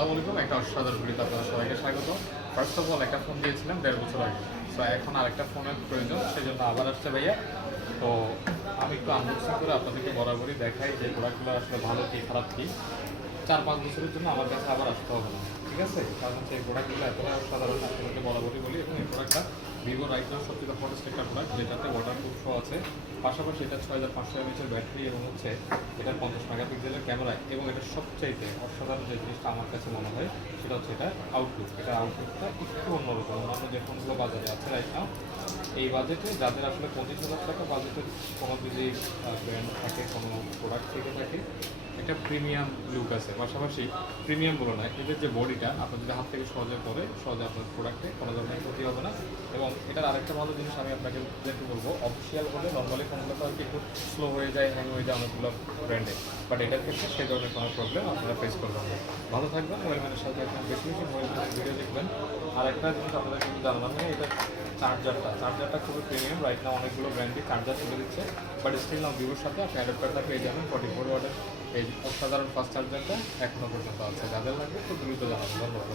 আসসালামু আলাইকুম। একটা অসাধারণ ভিডিওতে আপনাদের সবাইকে স্বাগত। ফার্স্ট অফ অল একটা ফোন দিয়েছিলাম 1.5 বছর আগে। সো এখন আরেকটা ফোনের প্রয়োজন, সেজন্য আবার আসছে ভাইয়া। তো আমি একটু আনবক্সিং করে আপনাদেরকে বরাবরই দেখাই যে প্রোডাক্টগুলো আসলে ভালো কি খারাপ কি। 4-5 বছরের জন্য আমার কাছে আবার আসতে হবে না, ঠিক আছে? কারণ হচ্ছে এই প্রোডাক্টগুলো এতটা অসাধারণ, আপনাদেরকে বরাবরই বলি। এবং এই প্রোডাক্টটা ভিভো রাইট নাও সবচেয়ে হটেস্ট একটা প্রোডাক্ট, যেটাতে ওয়াটারপ্রুফও আছে। পাশাপাশি এটা 6500 এমএএইচের ব্যাটারি এবং হচ্ছে এটার 50 মেগাপিক্সেলের ক্যামেরা। এবং এটার সবচাইতে অসাধারণ যে জিনিসটা আমার কাছে মনে হয় সেটা হচ্ছে এটা আউটলুক। এটা আউটলুকটা একটু অন্যরকম। অন্যান্য যে ফোনগুলো বাজারে আছে রাইট নাও, এই বাজেটে যাদের আসলে 25,000 টাকা বাজেটের কোনো যদি ব্র্যান্ড থাকে, কোনো প্রোডাক্ট থেকে থাকে, একটা প্রিমিয়াম লুক আছে। পাশাপাশি প্রিমিয়াম বলো না, এদের যে বডিটা আপনার যদি হাত থেকে সহজে পড়ে, সহজে আপনার প্রোডাক্টে কোনো ধরনের ক্ষতি হবে না। এবং এটার আরেকটা ভালো জিনিস আমি আপনাকে যেটা বলবো, অফিসিয়াল হলে নর্মালি ফোনগুলো তো আর কি একটু স্লো হয়ে যায়, হ্যাং হয়ে যায় অনেকগুলো ব্র্যান্ডে, বাট এটার ক্ষেত্রে সেই ধরনের কোনো প্রবলেম আপনারা ফেস করবেন না। ভালো থাকবেন, মোবাইলম্যানের সাথে আপনার বেশি বেশি মোবাইলম্যানের ভিডিও দেখবেন। আর একটা জিনিস আপনাদের কিন্তু জানালাম না, এটা চার্জারটা খুবই প্রিমিয়াম। রাইট না অনেকগুলো ব্র্যান্ডই চার্জার তুলে দিচ্ছে, বাট স্টিল নাও ভিভোর সাথে আপনি অ্যাডাপ্টারটা পেয়ে যাবেন 44 ওয়াটের। এই অসাধারণ ফাস্ট চার্জারটা এখনো পর্যন্ত আছে। যাদের লাগবে খুব দ্রুত জানাবেন। ধন্যবাদ।